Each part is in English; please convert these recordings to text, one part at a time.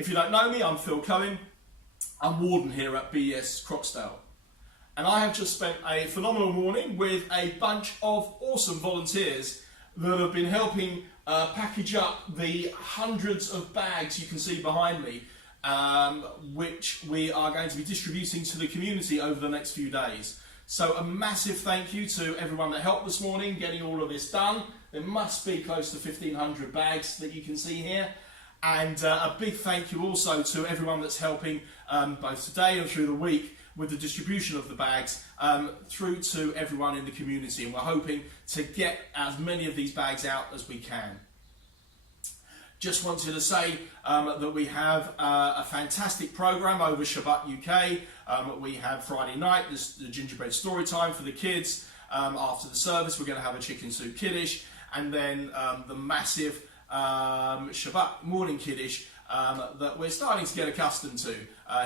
If you don't know me, I'm Phil Cohen. I'm warden here at BES Croxdale. And I have just spent a phenomenal morning with a bunch of awesome volunteers that have been helping package up the hundreds of bags you can see behind me, which we are going to be distributing to the community over the next few days. So a massive thank you to everyone that helped this morning getting all of this done. There must be close to 1,500 bags that you can see here. And a big thank you also to everyone that's helping both today and through the week with the distribution of the bags through to everyone in the community. And we're hoping to get as many of these bags out as we can. Just wanted to say that we have a fantastic program over ShabbatUK. We have Friday night, the gingerbread story time for the kids. After the service, we're going to have a chicken soup kiddish, and then the massive Shabbat morning kiddish that we're starting to get accustomed to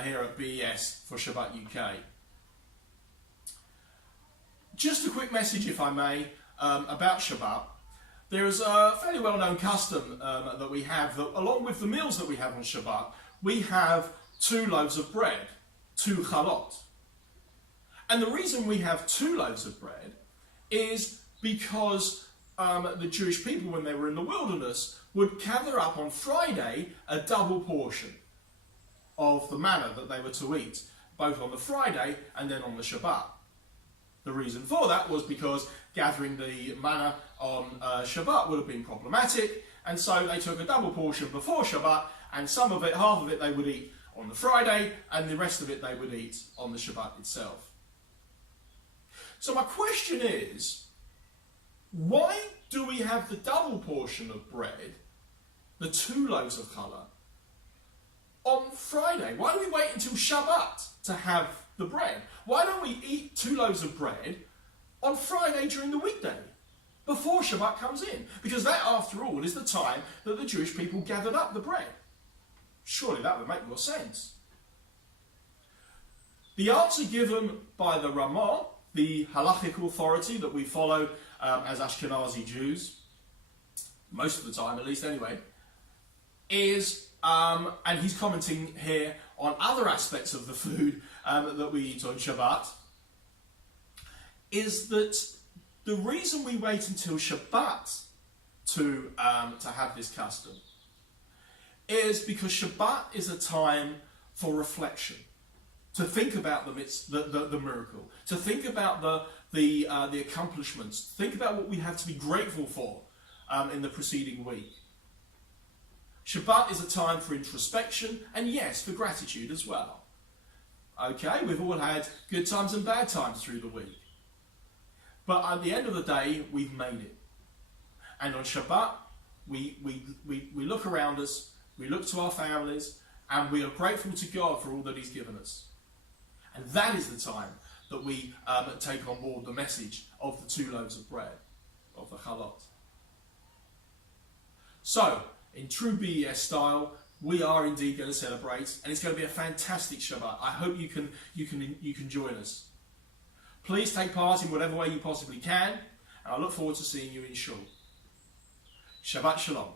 here at BES for ShabbatUK. Just a quick message, if I may, about Shabbat. There is a fairly well-known custom that we have, that along with the meals that we have on Shabbat, we have 2 loaves of bread, 2 chalot. And the reason we have 2 loaves of bread is because the Jewish people, when they were in the wilderness, would gather up on Friday a double portion of the manna that they were to eat, both on the Friday and then on the Shabbat. The reason for that was because gathering the manna on Shabbat would have been problematic, and so they took a double portion before Shabbat, and some of it, half of it, they would eat on the Friday, and the rest of it they would eat on the Shabbat itself. So my question is, why do we have the double portion of bread, the 2 loaves of challah, on Friday? Why do we wait until Shabbat to have the bread? Why don't we eat 2 loaves of bread on Friday during the weekday, before Shabbat comes in? Because that, after all, is the time that the Jewish people gathered up the bread. Surely that would make more sense. The answer given by the Ramah, the halachic authority that we follow as Ashkenazi Jews, most of the time at least anyway, is, and he's commenting here on other aspects of the food that we eat on Shabbat, is that the reason we wait until Shabbat to have this custom is because Shabbat is a time for reflection, to think about the miracle, to think about the accomplishments, think about what we have to be grateful for in the preceding week. Shabbat is a time for introspection, and yes, for gratitude as well. Okay, we've all had good times and bad times through the week. But at the end of the day, we've made it. And on Shabbat, we look around us, we look to our families, and we are grateful to God for all that He's given us. And that is the time that we take on board the message of the 2 loaves of bread, of the chalot. So, in true BES style, we are indeed going to celebrate, and it's going to be a fantastic Shabbat. I hope you can join us. Please take part in whatever way you possibly can, and I look forward to seeing you in Shul. Shabbat Shalom.